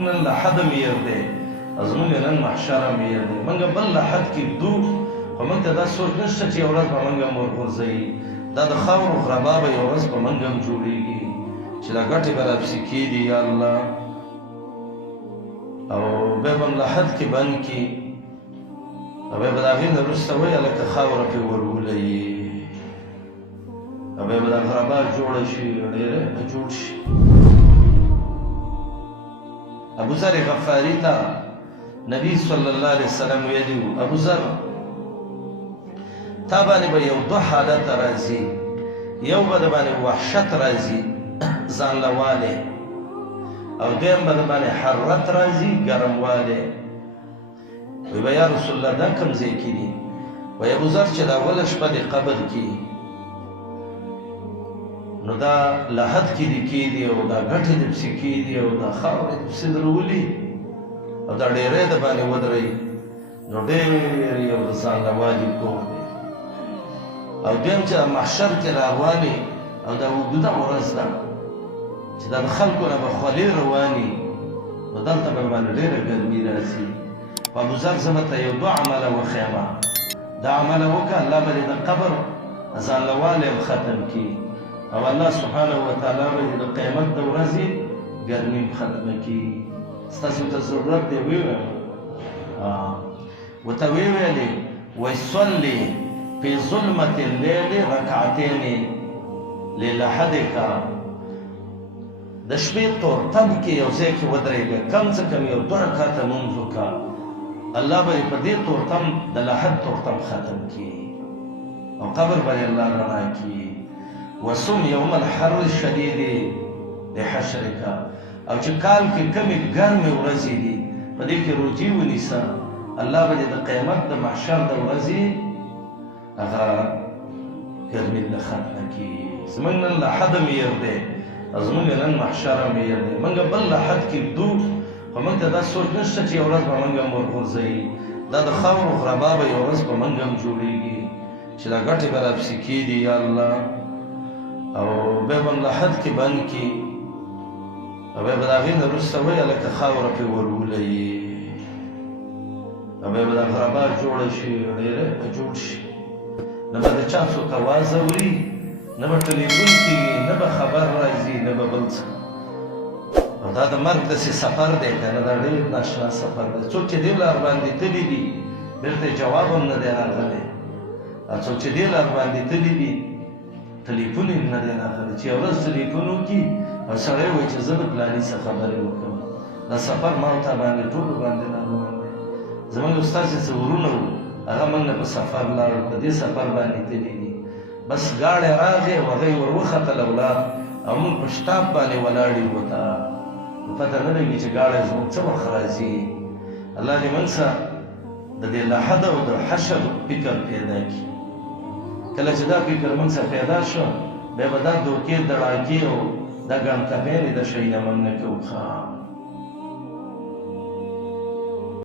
نن لحد میر دی زمونږ نن محشر میر دی موږ بل لحد کې ږدو خو موږ ته دا سوچ نشته چې یو ورځ به موږ هم ورغورځوي دا د خاورو غربا به یو ورځ په موږ هم جوړېږي چې دا ګټې به راپسې کېږي یا الله او بیا به هم لحد کې بند کړي او بیا به د هغې نه وروسته وایي هلکه خاوره پرې ورولئ او بیا به دا غربا جوړه شي ډېره به جوړ شي ابو ذر غفاری تا نبی صلی الله علیه وسلم ویلي ابو ذر تا باندې به یو دوه حالت راځي یو به د باندې وحشت راځي ځان لوالی او دویم به د باندې حرت راځي ګرموالی وی به یا رسول الله دا کوم ځای کې دي وی ابو ذر چې د اوله شپه د قبر کې نو دا لحد کې دې کېدي او دا ګټې دې پسې کېدي او دا خاورې دې پسې درولي او دا ډېری د باندې ودروي نو ډېر یو د ځان لوالي کور دی او دویم چې محشر کې رارواني او دا اوږده ورځ ده چې دا د خلکو نه به خولې رواني نو دلته به باندې ډېره ګرمي راځي خو ابوذر زه به ته یو دوه عمله وښیم دا عمله وکړه الله به دې د قبر ځان لوالی هم ختم کړي او الله سبحانه وتعالی به د قیامت د ورځې ګرمي ختمه کړي ستاسو ته ضرورت دی ویې ورته ویې ویلې ویصلي فی ظلمة اللیل رکعتین للحدک د شپې تورتم کې یو ځای کې ودرېږه کم څه کم یو دوه رکعته لمونځ وکړه الله به په دې تورتم د لحد تورتم ختم کړي او قبر به الله رڼا کړي وصوم یوم الحر الشدید لحشرک او چې کال کې کمې ګرمې ورځې دي په دې کې روجې ونیسه الله به د قیامت د محشر د ورځې هغه ګرمي له ختمه کړي زموږ نن لحد میر دی زموږ نن محشر میر دی موږ بل لحد کې ږدو خو موږ ته دا سوچ نشته چې یو ورځ به موږ هم ورغورځوي دا د خاورو غربا به یو ورځ په موږ هم جوړېږي چې دا ګټې به راپسې کېږي یا الله او بیا به هم لحد کې بند کړي او بیا به د هغې نه وروسته وایي هلکه خاوره پرې ورولئ او بیا به دا غربا جوړه شي ډېره به جوړ شي نه به د چا څوک اواز اوري نه به ټلیفون کېږي نه به خبر راځي نه به بل څه او دا د مرګ داسې سفر دی که نه دا ډېر ناشنا سفر دی څوک چې دې لار باندې تللي دي بېرته جواب هم نه دی راغلی او څوک چې دې لار باندې تللي دي ټلیفون یې نه دی راغلی چې یو ورځ ټلیفون وکړي او سړی وایي چې زه د فلاني څه خبرې وکړم دا سفر ما او تا باندې ټولو باندې راروان دی زموږ استاد چې څه ورونه وو هغه موږ نه په سفر لاړو په دې سفر باندې تللي دي بس ګاډی راغی او هغه یې ور وختله ولاړ او موږ په شټاپ باندې ولاړ یو ورته پته نه لګي چې ګاډی زموږ څه وخت راځي الله دې موږ سره د دې لحد او د حشر فکر پیدا کړي کله چې دا فکر موږ سره پیدا شو بیا به دا دوکې دړاکې او دا ګڼکپېنې د شی نه موږ نه کوو